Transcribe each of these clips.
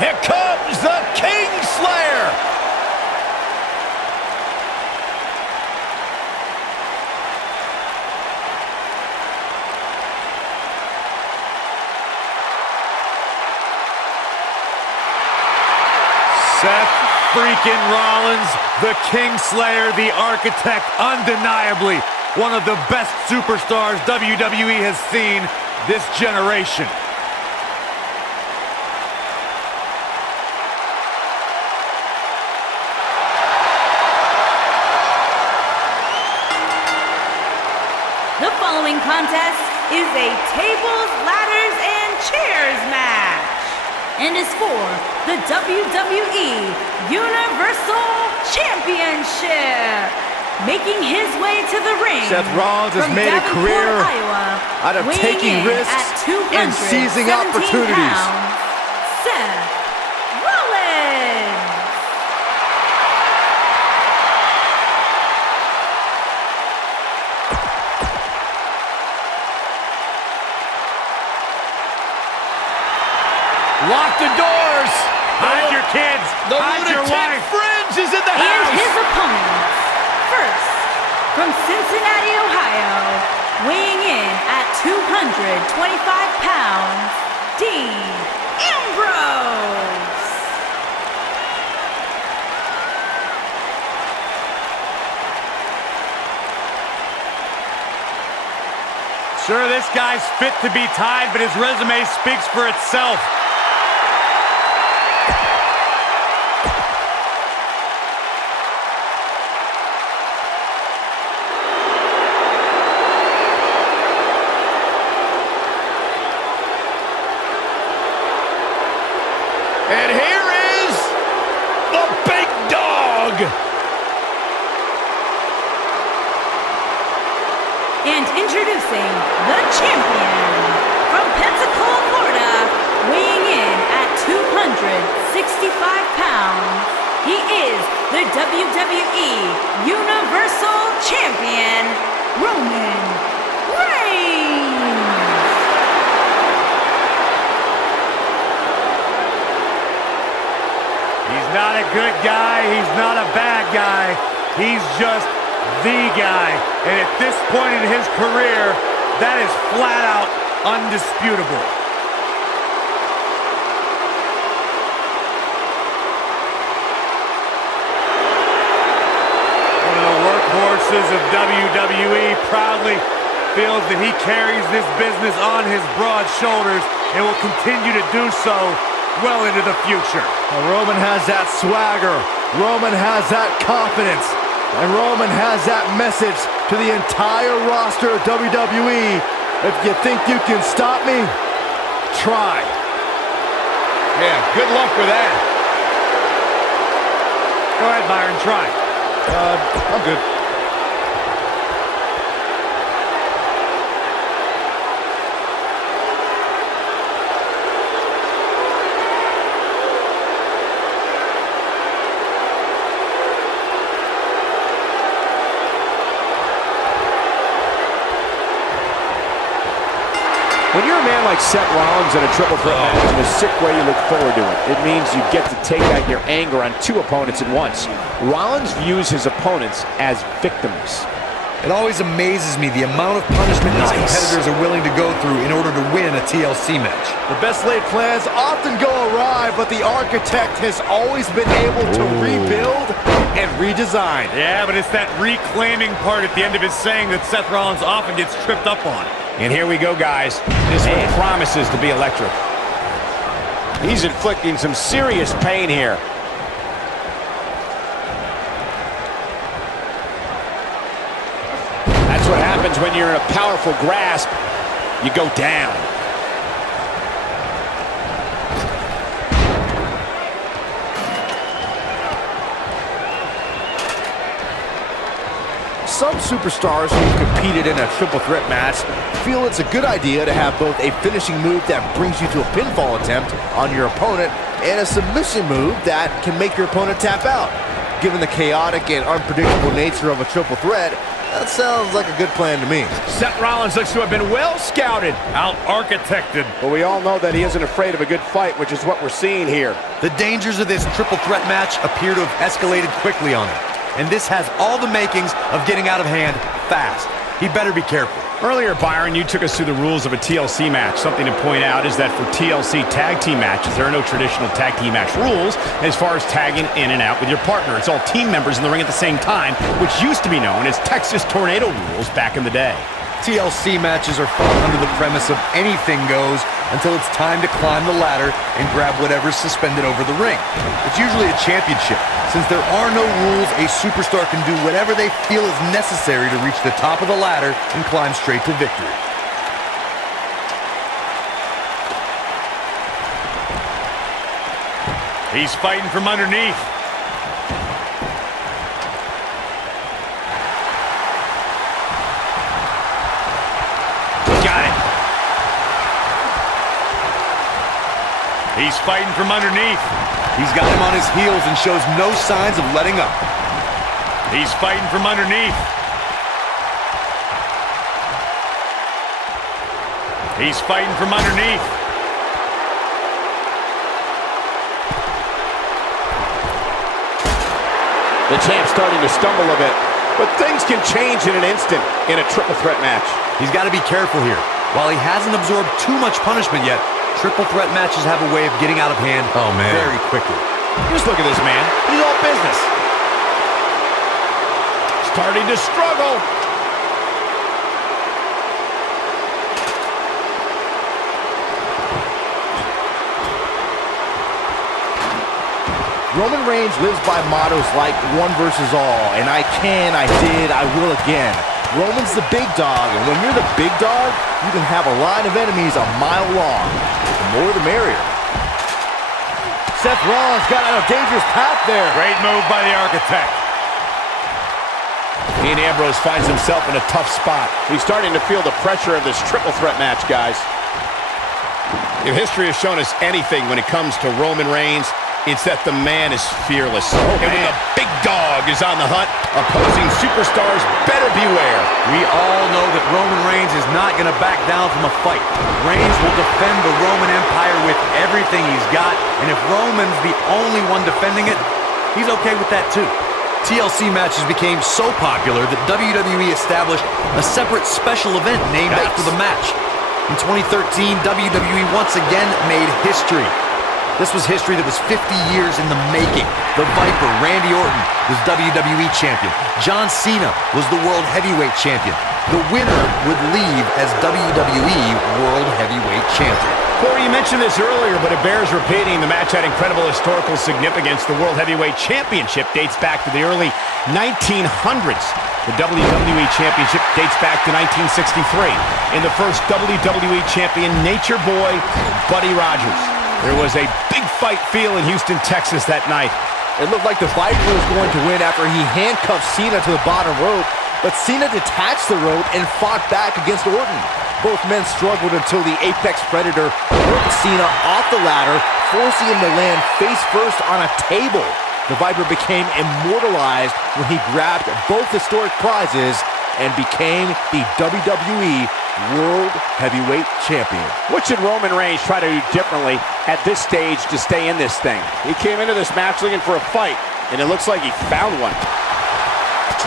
Here comes the Kingslayer. Seth freaking Rollins, the Kingslayer, the Architect, undeniably one of the best superstars WWE has seen this generation. The following contest is a tables, ladders, and chairs match, and is for the WWE Universal Championship. Making his way to the ring, Seth Rollins has made a career out of taking risks and seizing opportunities. Seth Rollins. Lock the doors. Hide your kids. The Hide your lunatic wife. fringe is in the And house. his opponents, first, from Cincinnati, Ohio, weighing in at 225 pounds, Dean Ambrose. Sure, this guy's fit to be tied, but his resume speaks for itself. And here is the big dog. And introducing the champion, from Pensacola, Florida, weighing in at 265 pounds, he is the WWE Universal Champion, Roman Reigns. He's not a good guy, he's not a bad guy, he's just the guy. And at this point in his career, that is flat out undisputable. One of the workhorses of WWE proudly feels that he carries this business on his broad shoulders and will continue to do so well into the future. Well, Roman has that swagger. Roman has that confidence. And Roman has that message to the entire roster of WWE. If you think you can stop me, try. Yeah, good luck with that. Go ahead, Byron, try. I'm good. When you're a man like Seth Rollins in a triple threat match, in a sick way you look forward to it. It means you get to take out your anger on two opponents at once. Rollins views his opponents as victims. It always amazes me the amount of punishment these competitors are willing to go through in order to win a TLC match. The best laid plans often go awry, but the Architect has always been able to rebuild and redesign. Yeah, but it's that reclaiming part at the end of his saying that Seth Rollins often gets tripped up on. And here we go, guys. This one promises to be electric. He's inflicting some serious pain here. That's what happens when you're in a powerful grasp. You go down. Some superstars who've competed in a triple threat match feel it's a good idea to have both a finishing move that brings you to a pinfall attempt on your opponent and a submission move that can make your opponent tap out. Given the chaotic and unpredictable nature of a triple threat, That sounds like a good plan to me. Seth Rollins looks to have been well scouted. Out-architected. But we all know that he isn't afraid of a good fight, which is what we're seeing here. The dangers of this triple threat match appear to have escalated quickly on him. And this has all the makings of getting out of hand fast. He better be careful. Earlier, Byron, you took us through the rules of a TLC match. Something to point out is that for TLC tag team matches, there are no traditional tag team match rules as far as tagging in and out with your partner. It's all team members in the ring at the same time, which used to be known as Texas Tornado rules back in the day. TLC matches are fought under the premise of anything goes until it's time to climb the ladder and grab whatever's suspended over the ring. It's usually a championship. Since there are no rules, a superstar can do whatever they feel is necessary to reach the top of the ladder and climb straight to victory. He's fighting from underneath. Got it. He's fighting from underneath. He's got him on his heels and shows no signs of letting up. He's fighting from underneath. He's fighting from underneath. The champ's starting to stumble a bit. But things can change in an instant in a triple threat match. He's got to be careful here. While he hasn't absorbed too much punishment yet, triple threat matches have a way of getting out of hand very quickly. Just look at this man. He's all business. Starting to struggle. Roman Reigns lives by mottos like one versus all, and I can, I did, I will again. Roman's the big dog, and when you're the big dog, you can have a line of enemies a mile long. The more the merrier. Seth Rollins got on a dangerous path there. Great move by the Architect. Dean Ambrose finds himself in a tough spot. He's starting to feel the pressure of this triple threat match, guys. If history has shown us anything when it comes to Roman Reigns, it's that the man is fearless. And when the big dog is on the hunt, opposing superstars better beware. We all know that Roman Reigns is not going to back down from a fight. Reigns will defend the Roman Empire with everything he's got, and if Roman's the only one defending it, he's okay with that too. TLC matches became so popular that WWE established a separate special event named after the match. In 2013, WWE once again made history. This was history that was 50 years in the making. The Viper, Randy Orton, was WWE Champion. John Cena was the World Heavyweight Champion. The winner would leave as WWE World Heavyweight Champion. Corey, you mentioned this earlier, but it bears repeating. The match had incredible historical significance. The World Heavyweight Championship dates back to the early 1900s. The WWE Championship dates back to 1963. And the first WWE Champion, Nature Boy, Buddy Rogers. There was a big fight feel in Houston, Texas that night. It looked like the Viper was going to win after he handcuffed Cena to the bottom rope, but Cena detached the rope and fought back against Orton. Both men struggled until the Apex Predator ripped Cena off the ladder, forcing him to land face first on a table. The Viper became immortalized when he grabbed both historic prizes and became the WWE World Heavyweight Champion. What should Roman Reigns try to do differently at this stage to stay in this thing? He came into this match looking for a fight, and it looks like he found one.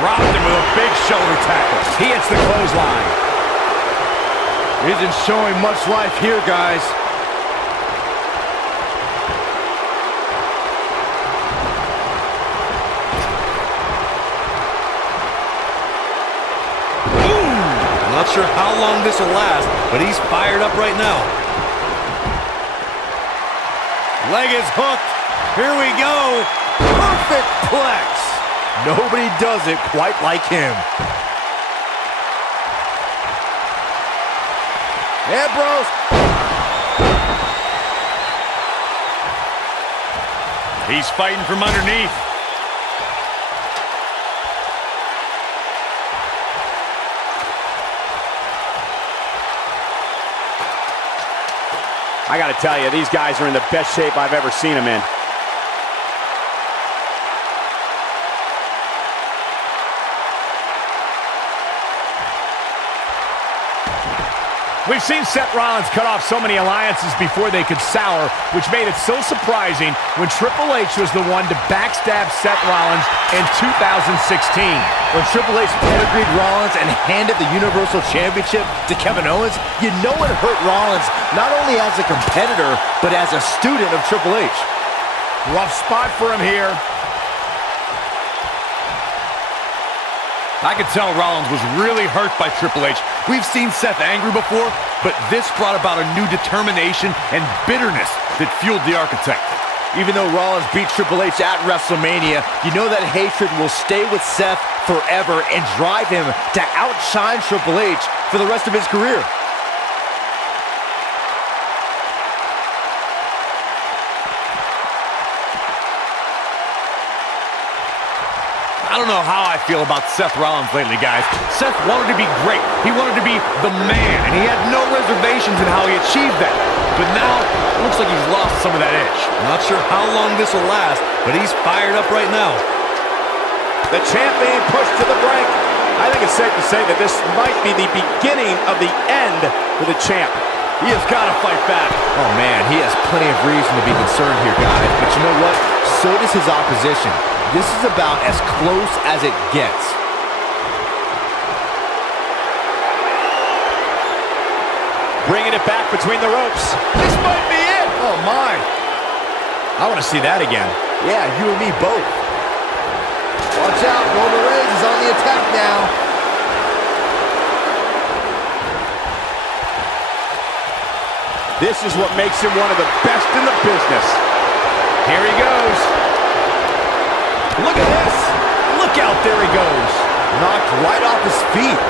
Dropped him with a big shoulder tackle. He hits the clothesline. Isn't showing much life here, guys. Not sure how long this will last, but he's fired up right now. Leg is hooked. Here we go. Perfect plex. Nobody does it quite like him. Ambrose. He's fighting from underneath. I got to tell you, these guys are in the best shape I've ever seen them in. We've seen Seth Rollins cut off so many alliances before they could sour, which made it so surprising when Triple H was the one to backstab Seth Rollins in 2016. When Triple H pedigreed Rollins and handed the Universal Championship to Kevin Owens, you know it hurt Rollins not only as a competitor, but as a student of Triple H. Rough spot for him here. I could tell Rollins was really hurt by Triple H. We've seen Seth angry before, but this brought about a new determination and bitterness that fueled the Architect. Even though Rollins beat Triple H at WrestleMania, you know that hatred will stay with Seth forever and drive him to outshine Triple H for the rest of his career. I don't know how I feel about Seth Rollins lately, guys. Seth wanted to be great. He wanted to be the man, and he had no reservations in how he achieved that. But now, it looks like he's lost some of that edge. Not sure how long this will last, but he's fired up right now. The champ being pushed to the brink. I think it's safe to say that this might be the beginning of the end for the champ. He has got to fight back. Oh, man, he has plenty of reason to be concerned here, guys. But you know what? So does his opposition. This is about as close as it gets. Bringing it back between the ropes. This might be it. Oh, my. I want to see that again. Yeah, you and me both. Watch out, Roman Reigns is on the attack now. This is what makes him one of the best in the business. Here he goes. Look at this. Look out, there he goes. Knocked right off his feet.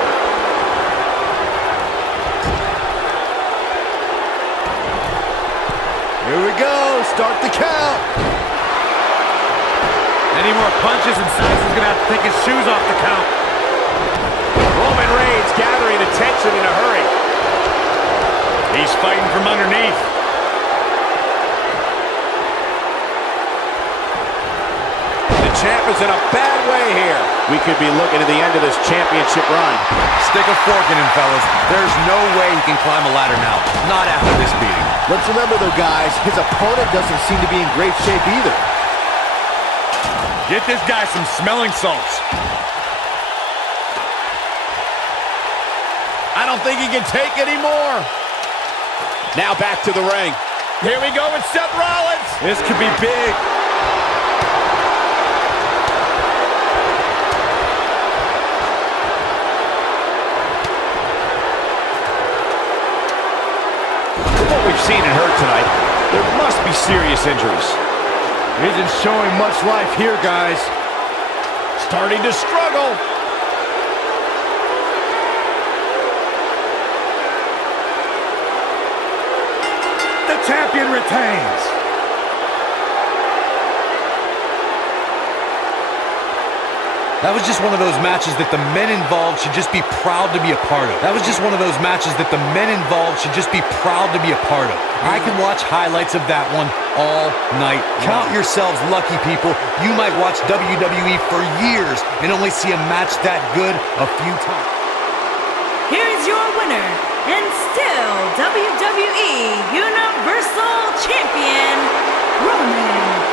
Here we go. Start the count. Any more punches and Seth is going to have to take his shoes off the count. Roman Reigns gathering attention in a hurry. He's fighting from underneath. The champ is in a bad way here. We could be looking at the end of this championship run. Stick a fork in him, fellas. There's no way he can climb a ladder now. Not after this beating. Let's remember, though, guys, his opponent doesn't seem to be in great shape either. Get this guy some smelling salts. I don't think he can take any more. Now back to the ring. Here we go with Seth Rollins. This could be big. From what we've seen and heard tonight, there must be serious injuries. Isn't showing much life here, guys. Starting to struggle. The champion retains. That was just one of those matches that the men involved should just be proud to be a part of. That was just one of those matches that the men involved should just be proud to be a part of. I can watch highlights of that one all night. Count yourselves lucky, people. You might watch WWE for years and only see a match that good a few times. Here is your winner, and still WWE Universal Champion, Roman